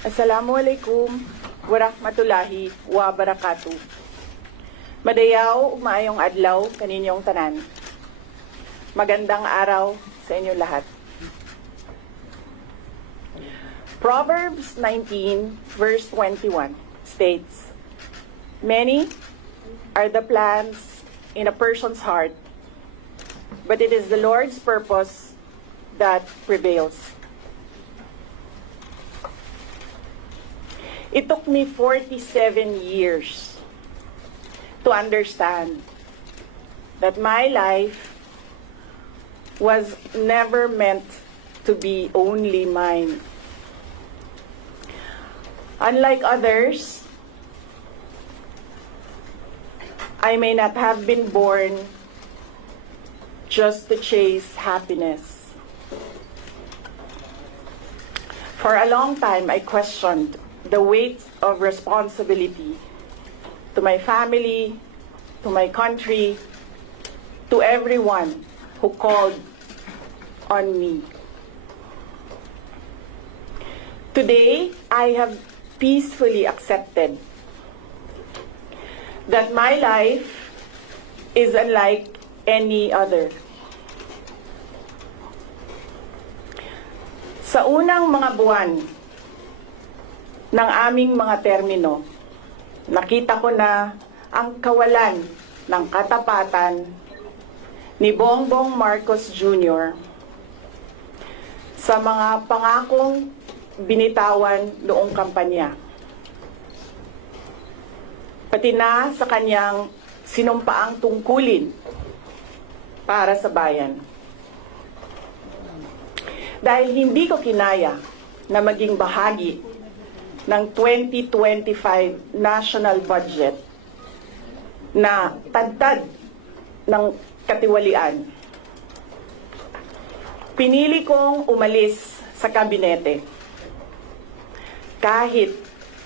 Assalamualaikum warahmatullahi wabarakatuh. Madayaw, maayong adlaw kaninyong tanan. Magandang araw sa inyo lahat. Proverbs 19 verse 21 states, "Many are the plans in a person's heart, but it is the Lord's purpose that prevails." It took me 47 years to understand that my life was never meant to be only mine. Unlike others, I may not have been born just to chase happiness. For a long time, I questioned the weight of responsibility to my family, to my country, to everyone who called on me. Today, I have peacefully accepted that my life is unlike any other. Sa unang mga buwan ng aming mga termino, nakita ko na ang kawalan ng katapatan ni Bongbong Marcos Jr. sa mga pangakong binitawan noong kampanya. Pati na sa kanyang sinumpaang tungkulin para sa bayan. Dahil hindi ko kinaya na maging bahagi ng 2025 national budget na tadtad ng katiwalian. Pinili kong umalis sa kabinete kahit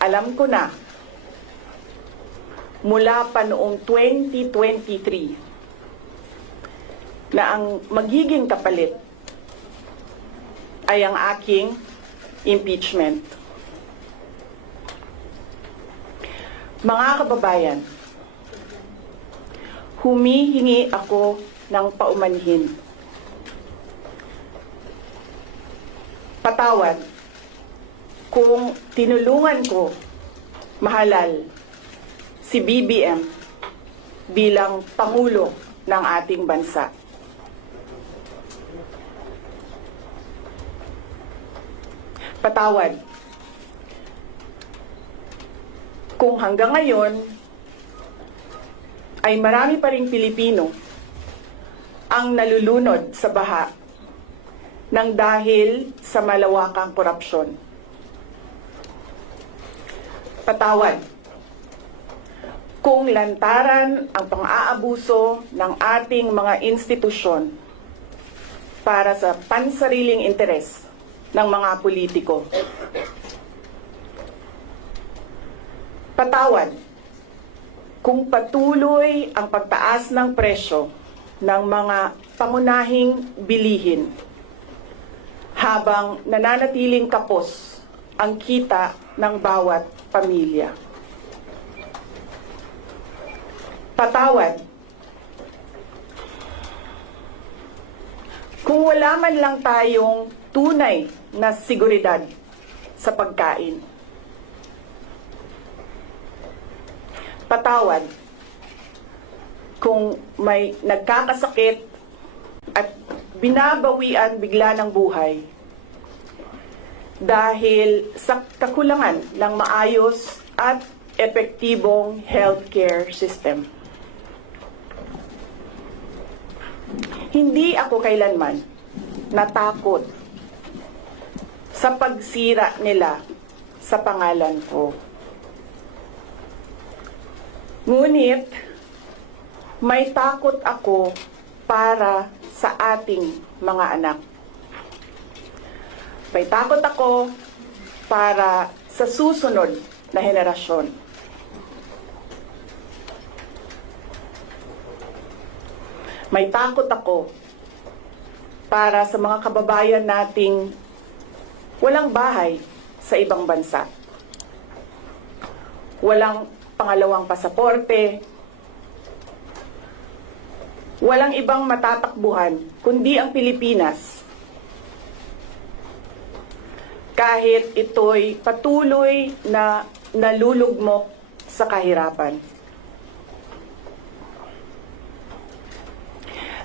alam ko na mula pa noong 2023 na ang magiging kapalit ay ang aking impeachment. Mga kababayan, humihingi ako ng paumanhin. Patawad kung tinulungan ko mahalal si BBM bilang Pangulo ng ating bansa. Patawad kung hanggang ngayon ay marami pa ring Pilipino ang nalulunod sa baha ng dahil sa malawakang korupsyon. Patawad kung lantaran ang pang-aabuso ng ating mga institusyon para sa pansariling interes ng mga politiko. Patawad kung patuloy ang pagtaas ng presyo ng mga pangunahing bilihin habang nananatiling kapos ang kita ng bawat pamilya. Patawad kung wala man lang tayong tunay na seguridad sa pagkain. Patawad kung may nagkakasakit at binabawian bigla ng buhay dahil sa kakulangan ng maayos at epektibong healthcare system. Hindi ako kailanman natakot sa pagsira nila sa pangalan ko. Ngunit, may takot ako para sa ating mga anak. May takot ako para sa susunod na henerasyon. May takot ako para sa mga kababayan nating walang bahay sa ibang bansa. Walang pangalawang pasaporte, walang ibang matatakbuhan kundi ang Pilipinas. Kahit ito'y patuloy na nalulugmok sa kahirapan.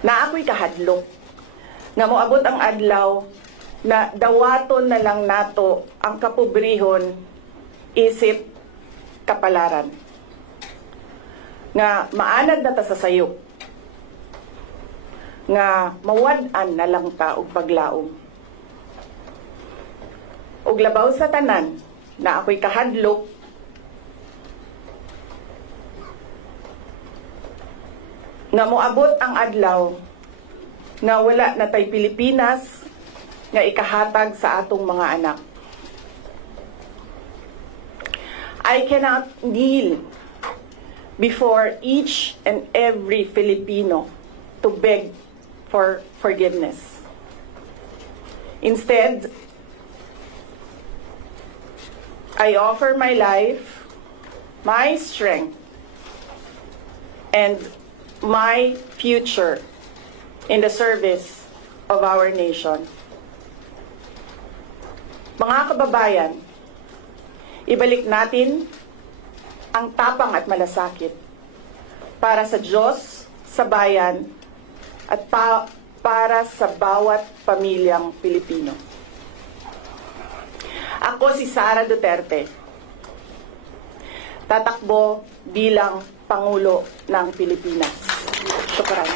Na ako'y kahadlok, nga moabot ang adlaw na dawaton na lang nato ang kapobrehon isip kapalaran. Nga maanad na ta sa sayop. Nga mawad-an na lang ta og paglaom. Og labaw sa tanan na ako'y kahadlok, nga moabot ang adlaw nga wala na tay Pilipinas nga ikahatag sa atong mga anak. I cannot kneel before each and every Filipino to beg for forgiveness. Instead, I offer my life, my strength, and my future in the service of our nation. Mga kababayan, ibalik natin ang tapang at malasakit para sa Diyos, sa bayan, at para sa bawat pamilyang Pilipino. Ako si Sara Duterte, tatakbo bilang Pangulo ng Pilipinas. Syukran.